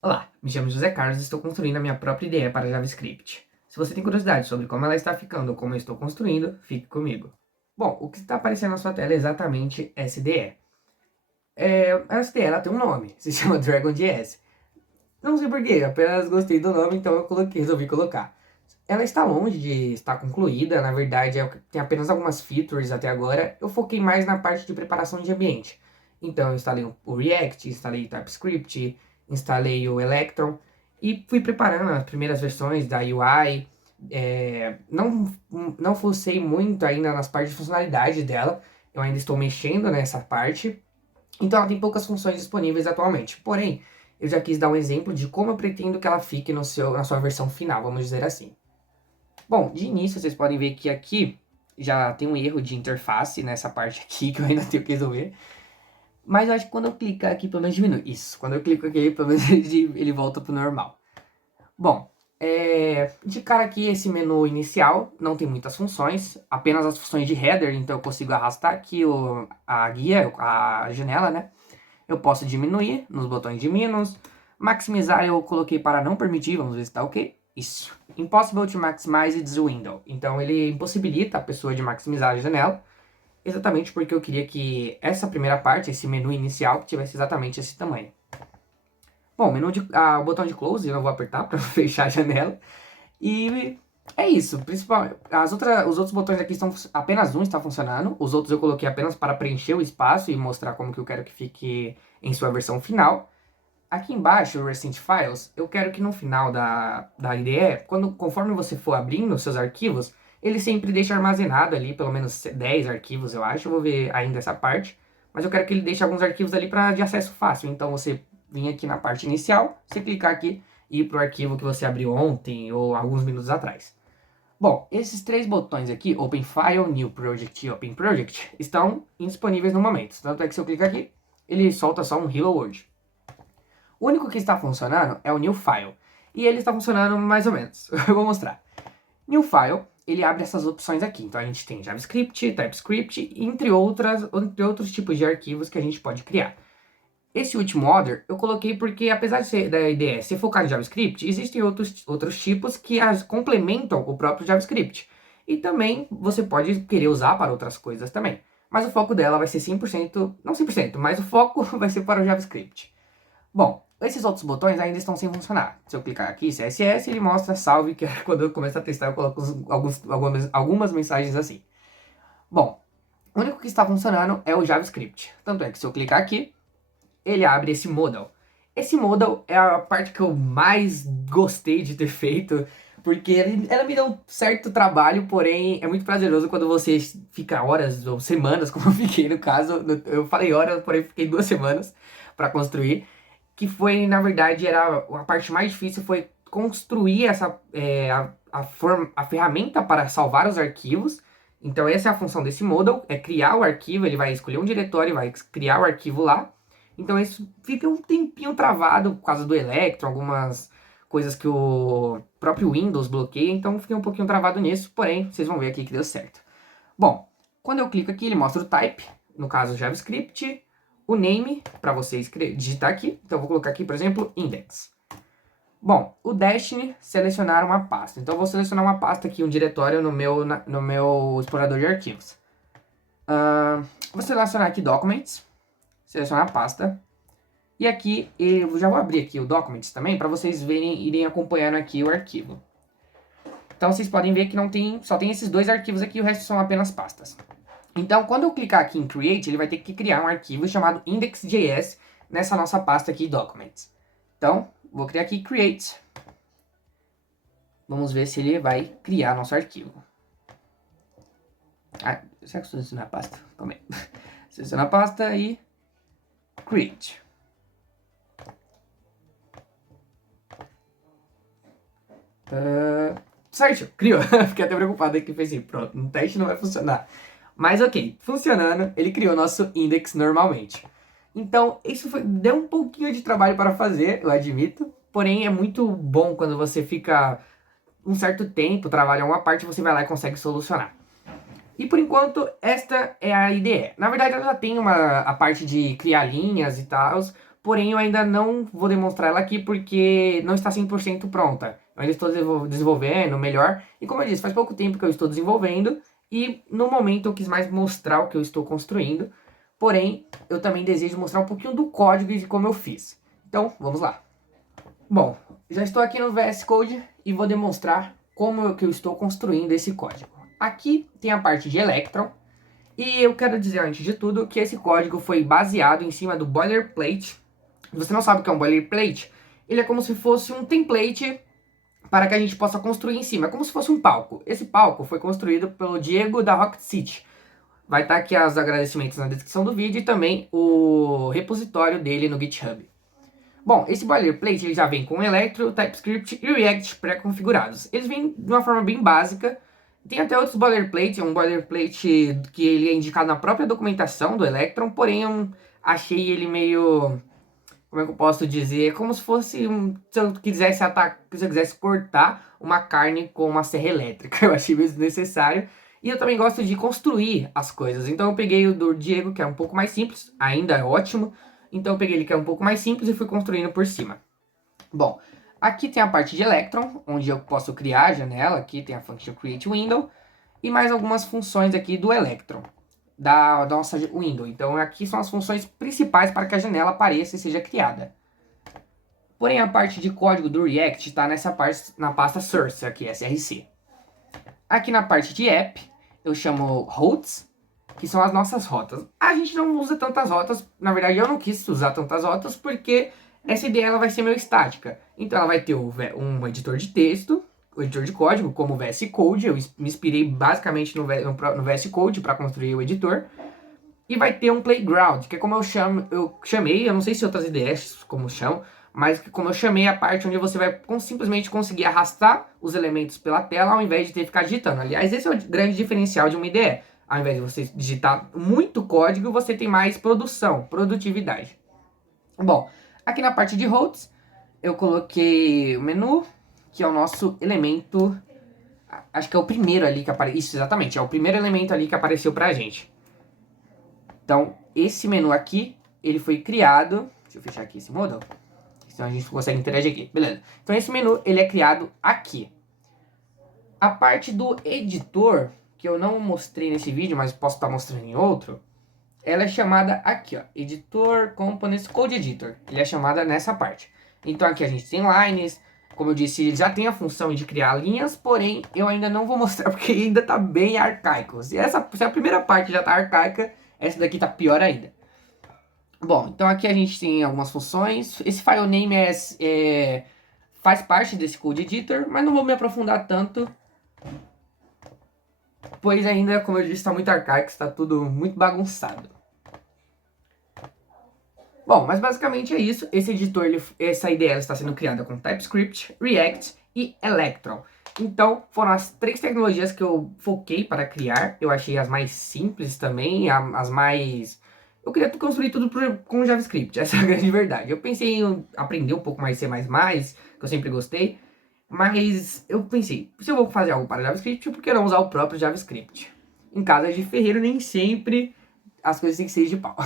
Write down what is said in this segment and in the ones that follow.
Olá, me chamo José Carlos e estou construindo a minha própria IDE para JavaScript. Se você tem curiosidade sobre como ela está ficando ou como eu estou construindo, fique comigo. Bom, o que está aparecendo na sua tela é exatamente essa IDE. Essa IDE ela tem um nome, se chama Dragon.js. Não sei porquê, apenas gostei do nome, então resolvi colocar. Ela está longe de estar concluída, na verdade tem apenas algumas features até agora. Eu foquei mais na parte de preparação de ambiente. Então eu instalei o React, instalei o TypeScript, instalei o Electron e fui preparando as primeiras versões da UI. Não forcei muito ainda nas partes de funcionalidade dela, eu ainda estou mexendo nessa parte, então ela tem poucas funções disponíveis atualmente. Porém, eu já quis dar um exemplo de como eu pretendo que ela fique na sua versão final, vamos dizer assim. Bom, de início vocês podem ver que aqui já tem um erro de interface nessa parte aqui que eu ainda tenho que resolver. Mas eu acho que quando eu clicar aqui, pelo menos diminui. Isso, quando eu clico aqui, pelo menos ele volta pro normal. Bom, de cara aqui esse menu inicial não tem muitas funções, apenas as funções de header, então eu consigo arrastar aqui a guia, a janela, né? Eu posso diminuir nos botões de Minus. Maximizar eu coloquei para não permitir, vamos ver se está ok. Isso. Impossible to maximize this window. Então ele impossibilita a pessoa de maximizar a janela, exatamente porque eu queria que essa primeira parte, esse menu inicial, tivesse exatamente esse tamanho. Bom, o botão de close eu não vou apertar para fechar a janela. E é isso. Os outros botões aqui estão apenas um está funcionando. Os outros eu coloquei apenas para preencher o espaço e mostrar como que eu quero que fique em sua versão final. Aqui embaixo, o Recent Files, eu quero que no final da IDE, conforme você for abrindo os seus arquivos, ele sempre deixe armazenado ali pelo menos 10 arquivos, eu acho. Eu vou ver ainda essa parte. Mas eu quero que ele deixe alguns arquivos ali de acesso fácil. Então você vir aqui na parte inicial, você clicar aqui e ir para o arquivo que você abriu ontem ou alguns minutos atrás. Bom, esses três botões aqui, Open File, New Project e Open Project, estão indisponíveis no momento. Tanto é que se eu clicar aqui, ele solta só um Hello World. O único que está funcionando é o New File. E ele está funcionando mais ou menos. Eu vou mostrar. New File, ele abre essas opções aqui. Então a gente tem JavaScript, TypeScript, entre outros tipos de arquivos que a gente pode criar. Esse último order eu coloquei porque, apesar da ideia ser focada em JavaScript, existem outros tipos que complementam o próprio JavaScript. E também você pode querer usar para outras coisas também. Mas o foco dela vai ser 100%, não 100%, mas o foco vai ser para o JavaScript. Bom, esses outros botões ainda estão sem funcionar. Se eu clicar aqui, CSS, ele mostra salve, que é quando eu começo a testar eu coloco algumas mensagens assim. Bom, o único que está funcionando é o JavaScript. Tanto é que se eu clicar aqui, ele abre esse modal. Esse modal é a parte que eu mais gostei de ter feito, porque ela me dá um certo trabalho, porém é muito prazeroso quando você fica horas ou semanas, como eu fiquei no caso. Eu falei horas, porém fiquei 2 semanas para construir. Que foi, na verdade, era a parte mais difícil foi construir a ferramenta para salvar os arquivos. Então essa é a função desse modal, é criar o arquivo, ele vai escolher um diretório, vai criar o arquivo lá. Então isso fica um tempinho travado por causa do Electron, algumas coisas que o próprio Windows bloqueia, então fiquei um pouquinho travado nisso, porém vocês vão ver aqui que deu certo. Bom, quando eu clico aqui ele mostra o type, no caso JavaScript, o name, para você digitar aqui. Então eu vou colocar aqui, por exemplo, index. Bom, o Destiny, selecionar uma pasta. Então eu vou selecionar uma pasta aqui, um diretório no meu explorador de arquivos. Vou selecionar aqui Documents, selecionar a pasta. E aqui, eu já vou abrir aqui o Documents também, para vocês irem acompanhando aqui o arquivo. Então vocês podem ver que só tem esses dois arquivos aqui, o resto são apenas pastas. Então, quando eu clicar aqui em Create, ele vai ter que criar um arquivo chamado index.js nessa nossa pasta aqui, Documents. Então, vou criar aqui Create. Vamos ver se ele vai criar nosso arquivo. Será que eu selecionar a pasta? Calma aí. Selecionar a pasta e Create. Certo, criou. Fiquei até preocupado aqui, pensei, pronto, no teste não vai funcionar. Mas ok, funcionando, ele criou nosso index normalmente. Então, deu um pouquinho de trabalho para fazer, eu admito. Porém, é muito bom quando você fica um certo tempo, trabalha uma parte, você vai lá e consegue solucionar. E por enquanto, esta é a IDE. Na verdade, ela já tem a parte de criar linhas e tal, porém eu ainda não vou demonstrar ela aqui porque não está 100% pronta. Eu ainda estou desenvolvendo melhor, e como eu disse, faz pouco tempo que eu estou desenvolvendo, e no momento eu quis mais mostrar o que eu estou construindo, porém eu também desejo mostrar um pouquinho do código e de como eu fiz. Então, vamos lá. Bom, já estou aqui no VS Code e vou demonstrar como que eu estou construindo esse código. Aqui tem a parte de Electron, e eu quero dizer antes de tudo que esse código foi baseado em cima do boilerplate. Se você não sabe o que é um boilerplate, ele é como se fosse um template para que a gente possa construir em cima. É como se fosse um palco. Esse palco foi construído pelo Diego da Rocket City. Vai estar aqui os agradecimentos na descrição do vídeo e também o repositório dele no GitHub. Bom, esse boilerplate ele já vem com Electron, TypeScript e React pré-configurados. Eles vêm de uma forma bem básica. Tem até outros boilerplate, um boilerplate que ele é indicado na própria documentação do Electron, porém eu achei ele meio... Como é que eu posso dizer? É como se fosse se eu quisesse se eu quisesse cortar uma carne com uma serra elétrica. Eu achei mesmo desnecessário. E eu também gosto de construir as coisas. Então eu peguei o do Diego, que é um pouco mais simples, ainda é ótimo. Então eu peguei ele que é um pouco mais simples e fui construindo por cima. Bom, aqui tem a parte de Electron, onde eu posso criar a janela. Aqui tem a function create window. E mais algumas funções aqui do Electron, da nossa window. Então aqui são as funções principais para que a janela apareça e seja criada. Porém a parte de código do React está nessa parte, na pasta source, aqui, src. Aqui na parte de app, eu chamo routes, que são as nossas rotas. A gente não usa tantas rotas, na verdade eu não quis usar tantas rotas porque essa ideia ela vai ser meio estática. Então ela vai ter um editor de texto, o editor de código, como o VS Code. Eu me inspirei basicamente no VS Code para construir o editor. E vai ter um playground, que é como eu chamei, eu não sei se outras ideias como chamam, mas como eu chamei a parte onde você vai simplesmente conseguir arrastar os elementos pela tela ao invés de ter que ficar digitando. Aliás, esse é o grande diferencial de uma IDE. Ao invés de você digitar muito código, você tem mais produtividade. Bom, aqui na parte de routes, eu coloquei o menu, que é o nosso elemento, acho que é o primeiro ali que apareceu, isso exatamente, é o primeiro elemento ali que apareceu pra gente. Então, esse menu aqui, ele foi criado, deixa eu fechar aqui esse modo, senão a gente consegue interagir aqui, beleza. Então esse menu, ele é criado aqui. A parte do editor, que eu não mostrei nesse vídeo, mas posso estar mostrando em outro, ela é chamada aqui, ó, Editor Components Code Editor, ele é chamada nessa parte. Então aqui a gente tem lines. Como eu disse, ele já tem a função de criar linhas, porém eu ainda não vou mostrar porque ainda está bem arcaico. Se a primeira parte já está arcaica, essa daqui está pior ainda. Bom, então aqui a gente tem algumas funções. Esse file name faz parte desse code editor, mas não vou me aprofundar tanto, pois ainda, como eu disse, está muito arcaico, está tudo muito bagunçado. Bom, mas basicamente é isso. Esse editor, essa IDE está sendo criada com TypeScript, React e Electron. Então, foram as 3 tecnologias que eu foquei para criar. Eu achei as mais simples também, as mais... Eu queria construir tudo com JavaScript, essa é a grande verdade. Eu pensei em aprender um pouco mais C++, que eu sempre gostei. Mas eu pensei, se eu vou fazer algo para JavaScript, por que não usar o próprio JavaScript? Em casa de ferreiro, nem sempre as coisas têm que ser de pau.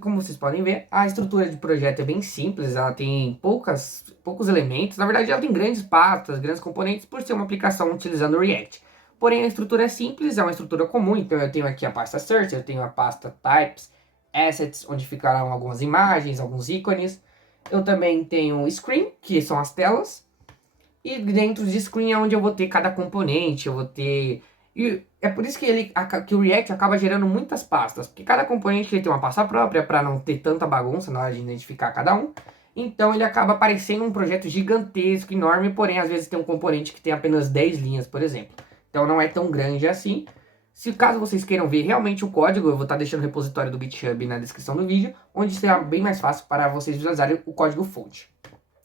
Como vocês podem ver, a estrutura de projeto é bem simples, ela tem poucos elementos. Na verdade, ela tem grandes pastas, grandes componentes, por ser uma aplicação utilizando o React. Porém, a estrutura é simples, é uma estrutura comum. Então, eu tenho aqui a pasta Search, eu tenho a pasta Types, Assets, onde ficarão algumas imagens, alguns ícones. Eu também tenho Screen, que são as telas. E dentro de Screen é onde eu vou ter cada componente, eu vou ter... E é por isso que o React acaba gerando muitas pastas, porque cada componente ele tem uma pasta própria para não ter tanta bagunça na hora de identificar cada um. Então ele acaba parecendo um projeto gigantesco, enorme, porém às vezes tem um componente que tem apenas 10 linhas, por exemplo. Então não é tão grande assim. Se caso vocês queiram ver realmente o código, eu vou estar deixando o repositório do GitHub na descrição do vídeo, onde será bem mais fácil para vocês visualizarem o código fonte.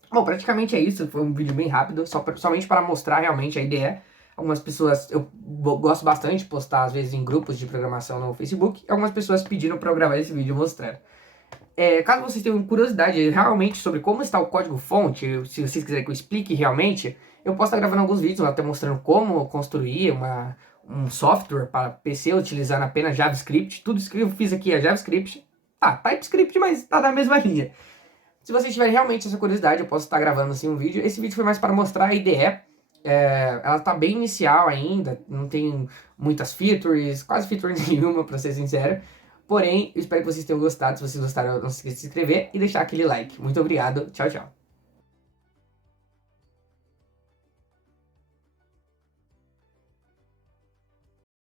Bom, praticamente é isso, foi um vídeo bem rápido, somente para mostrar realmente a ideia. Algumas pessoas, eu gosto bastante de postar às vezes em grupos de programação no Facebook, e algumas pessoas pediram para eu gravar esse vídeo mostrando. Caso vocês tenham curiosidade realmente sobre como está o código fonte, se vocês quiserem que eu explique realmente, eu posso estar gravando alguns vídeos até mostrando como construir um software para PC utilizando apenas JavaScript. Tudo isso que eu fiz aqui é JavaScript. Tá, TypeScript, mas tá na mesma linha. Se vocês tiverem realmente essa curiosidade, eu posso estar gravando assim um vídeo. Esse vídeo foi mais para mostrar a IDE. Ela tá bem inicial ainda, não tem muitas features, quase feature nenhuma, para ser sincero. Porém, eu espero que vocês tenham gostado. Se vocês gostaram, não se esqueça de se inscrever e deixar aquele like. Muito obrigado. Tchau, tchau.